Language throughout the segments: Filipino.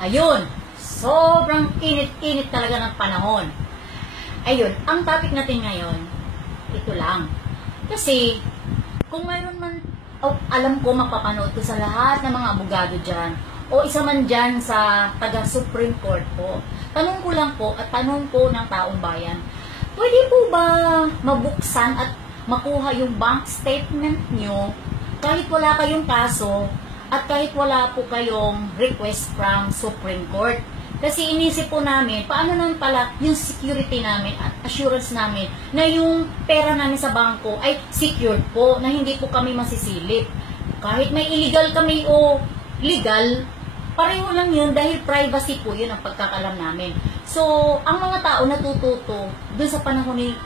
Ayun, sobrang init-init talaga ng panahon. Ayun, ang topic natin ngayon, ito lang. Kasi, kung mayroon man, alam ko mapapanood ko sa lahat ng mga abogado dyan, o isa man dyan sa taga-Supreme Court po, tanong ko lang po at tanong ko ng taong bayan, pwede po ba mabuksan at makuha yung bank statement nyo kahit wala kayong kaso at kahit wala po kayong request from Supreme Court? Kasi inisip po namin, paano naman pala yung security namin at assurance namin na yung pera namin sa bangko ay secured po, na hindi po kami masisilip. Kahit may illegal kami o legal, pareho lang yun dahil privacy po yun ang pagkakalam namin. So, ang mga tao natututo dun sa panahon ni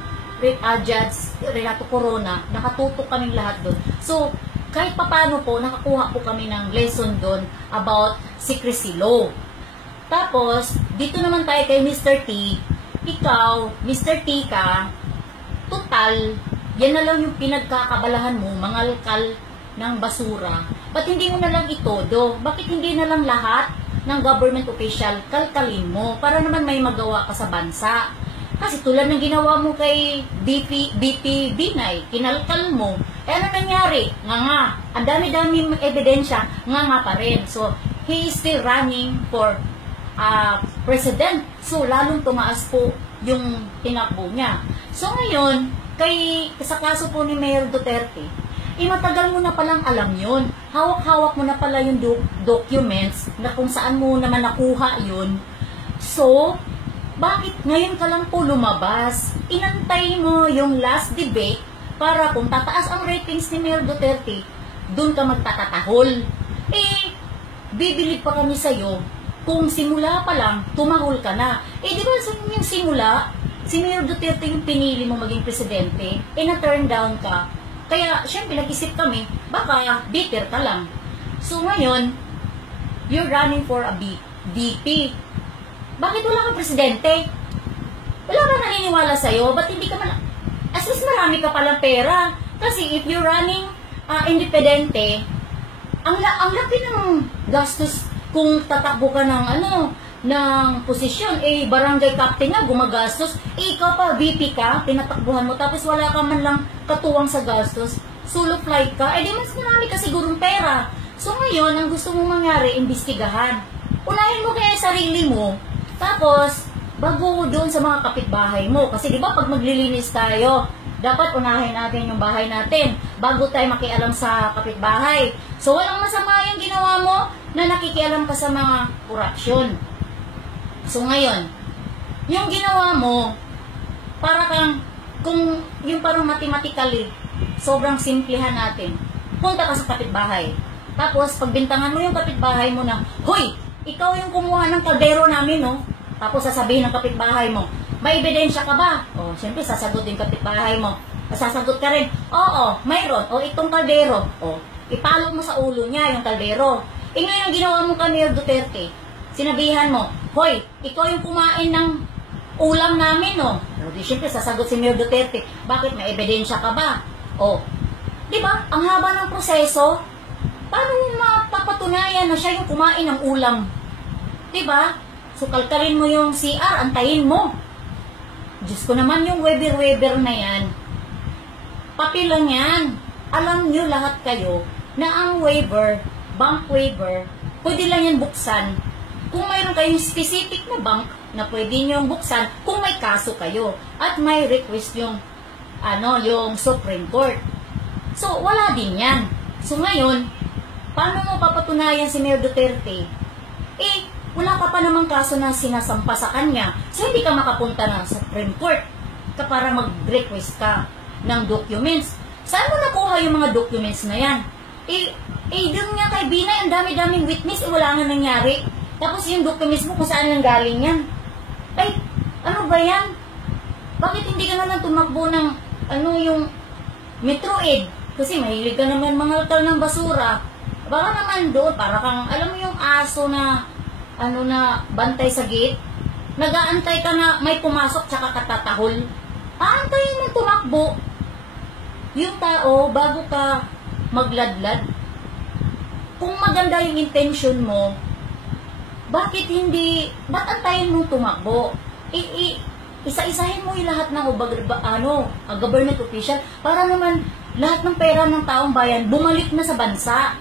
Judge Renato Corona, nakatutok kaming lahat dun. So, kahit papano po, nakakuha po kami ng lesson dun about secrecy law. Tapos, dito naman tayo kay Mr. T. Ikaw, Mr. T ka, total, yan na lang yung pinagkakabalahan mo, mangalkal ng basura. Ba't hindi mo na lang itodo? Bakit hindi na lang lahat ng government official kalkalin mo para naman may magawa ka sa bansa? Kasi tulad ng ginawa mo kay BP Binay, kinalkal mo. Eh ano nangyari? Nga. Ang dami-dami ebidensya, nga pa rin. So, he is still running for president. So, lalong tumaas po yung tinakbo niya. So, ngayon, sa kaso po ni Mayor Duterte, matagal mo na palang alam yun. Hawak-hawak mo na pala yung documents na kung saan mo naman nakuha yun. So, bakit ngayon ka lang po lumabas? Inantay mo yung last debate para kung tataas ang ratings ni Mayor Duterte, dun ka magtatatahol. Bibilib pa kami sa'yo kung simula pa lang, tumahol ka na. Di ba yung simula, si Mayor Duterte yung pinili mo maging presidente, na-turn down ka. Kaya, syempre, nag-isip kami, baka bitter ka lang. So, ngayon, you're running for a VP. Bakit wala kang presidente? Wala ka naniniwala sa'yo? Ba't hindi ka man... As least marami ka palang pera. Kasi if you're running independente, ang laki ng gastos kung tatakbo ka ng posisyon, barangay captain na, gumagastos, ikaw pa, VP ka, tinatakbuhan mo, tapos wala ka man lang katuwang sa gastos, solo flight ka, di mas marami ka sigurong pera. So ngayon, ang gusto mong mangyari, imbestigahan. Unahin mo kaya sarili mo, tapos, bago doon sa mga kapitbahay mo. Kasi di ba pag maglilinis tayo, dapat unahin natin yung bahay natin bago tayo makialam sa kapitbahay. So, walang masama yung ginawa mo na nakikialam ka sa mga korupsyon. So, ngayon, yung ginawa mo, para kang, kung yung parang mathematically, sobrang simplihan natin. Punta ka sa kapitbahay. Tapos, pagbintangan mo yung kapitbahay mo na, hoy, ikaw yung kumuha ng kaldero namin, no? Tapos, sasabihin ng kapitbahay mo, may ebidensya ka ba? O, siyempre, sasagot din kapitbahay mo. Sasagot ka rin, oo, mayroon. O, itong kaldero. O, ipalo mo sa ulo niya yung kaldero. Ngayon ang ginawa mo kay Mayor Duterte, sinabihan mo, hoy, ikaw yung kumain ng ulam namin, no? O, di siyempre, sasagot si Mayor Duterte, bakit may ebidensya ka ba? O, di ba, ang haba ng proseso, paano mo mapapatunayan na siya yung kumain ng ulam? Di ba? So, kalkalin mo yung CR, antayin mo. Diyos ko naman yung Weber na yan. Papel lang yan. Alam nyo lahat kayo na ang waiver, bank waiver, pwede lang yan buksan kung mayroon kayong specific na bank na pwede nyo buksan kung may kaso kayo at may request yung yung Supreme Court. So, wala din yan. So, ngayon, paano mo papatunayan si Mayor Duterte? Wala ka pa namang kaso na sinasampa sa kanya. So, hindi ka makapunta ng Supreme Court para mag-request ka ng documents. Saan mo nakuha yung mga documents na yan? Doon nga kay Binay, ang dami-daming witness, wala nga nangyari. Tapos yung documents mo, kung saan lang galing yan? Ano ba yan? Bakit hindi ka naman tumakbo ng, yung Metroid? Kasi mahilig ka naman mangalkal ng basura. Baka naman doon, para kang, alam mo yung aso na, na bantay sa gate, nag-aantay ka na may pumasok tsaka katatahol. Aantayin mo tumakbo yung tao bago ka magladlad. Kung maganda yung intention mo, ba't antayin mong tumakbo? Isa-isahin mo yung lahat ng government official para naman lahat ng pera ng taong bayan bumalik na sa bansa.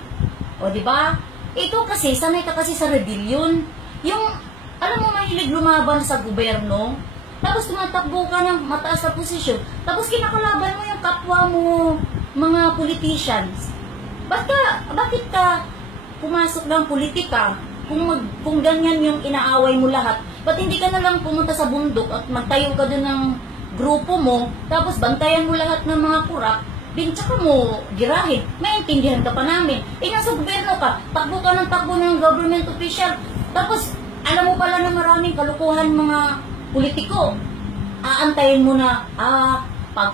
O, di ba? Ito kasi, sanay ka kasi sa rebellion. Yung, alam mo, mahilig lumaban sa gobyerno, tapos tumatakbo ka ng mataas na posisyon, tapos kinakalaban mo yung kapwa mo, mga politicians. Bakit ka pumasok ng politika? Kung ganyan yung inaaway mo lahat, ba't hindi ka na lang pumunta sa bundok at magtayo ka dun ng grupo mo, tapos bantayan mo lahat ng mga kurak, din tsaka mo girahin, maintindihan ka pa namin. Nasa gobyerno ka, takbo ka ng government official, tapos alam mo pala na maraming kalukuhan mga politiko. Aantayin mo na, pag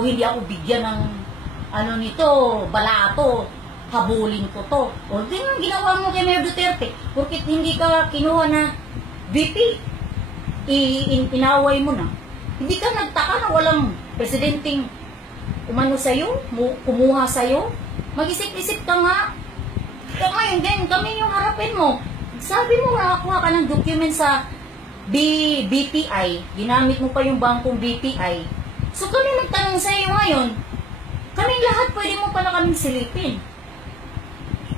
hindi ako bigyan ng nito, balato, habulin ko to. O, di nga ginawa mo kay Mayor Duterte. Porkit hindi ka kinuha na VP, inaway mo na. Hindi ka nagtaka na walang presidenteng umano sa'yo, kumuha sa'yo. Mag-isip-isip ka nga. Kaya ngayon din, kami yung harapin mo. Sabi mo, nakakuha ka ng document sa BPI. Ginamit mo pa yung bangkong BPI. So kami nagtanong sa'yo ngayon, kaming lahat pwede mo pala kaming silipin.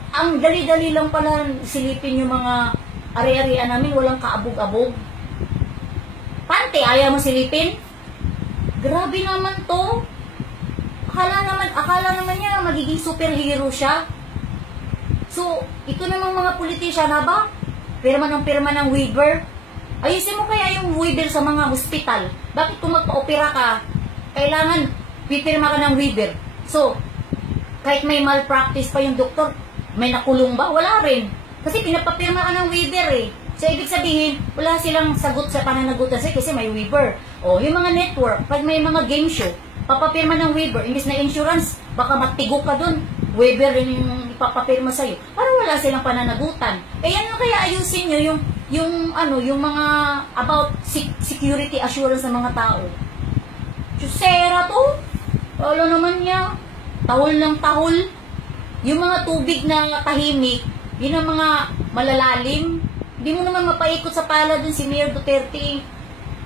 Ang dali-dali lang pala silipin yung mga ari-arian namin, walang kaabog-abog. Pante, ayaw mo silipin? Grabe naman to. Akala naman niya magiging superhero siya. So, ito namang mga politisyan na ba? Pirma ng waiver. Ayusin mo kaya yung waiver sa mga hospital. Bakit kung magpa-opera ka, kailangan pipirma ka ng waiver? So, kahit may malpractice pa yung doktor, may nakulong ba? Wala rin. Kasi pinapapirma ka ng waiver eh. So, ibig sabihin, wala silang sagot sa pananagutan kasi may waiver. O, yung mga network, pag may mga game show, papapirma ng waiver. Imbis na insurance, baka magtigo ka dun. Waiver rin yung ipapapirma sa'yo. Para wala silang pananagutan. Eh, yan lang kaya ayusin nyo yung mga about security assurance ng mga tao. Chusera to. Wala naman niya. Tahol ng tahol. Yung mga tubig na tahimik, yun ang mga malalalim. Hindi mo naman mapaikot sa pala dun si Mayor Duterte.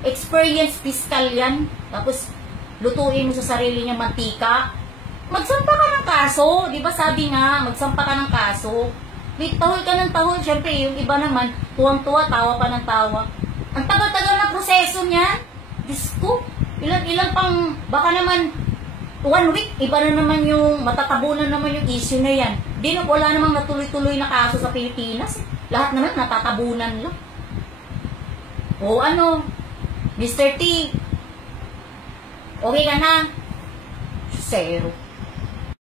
Experience fiscal yan. Tapos, lutuin mo sa sarili niya mantika. Magsampa ka ng kaso. Di ba sabi nga, magsampa ka ng kaso. Tahol ka ng tahol. Siyempre, yung iba naman, tuwang-tuwa, tawa pa ng tawa. Ang tagal-tagal na proseso niya. Diyos ko, ilang pang, baka naman, 1 week, iba na naman yung, matatabunan naman yung issue na yan. Wala namang natuloy-tuloy na kaso sa Pilipinas. Lahat naman natatabunan lang. O Mr. T, okay ka na? Zero.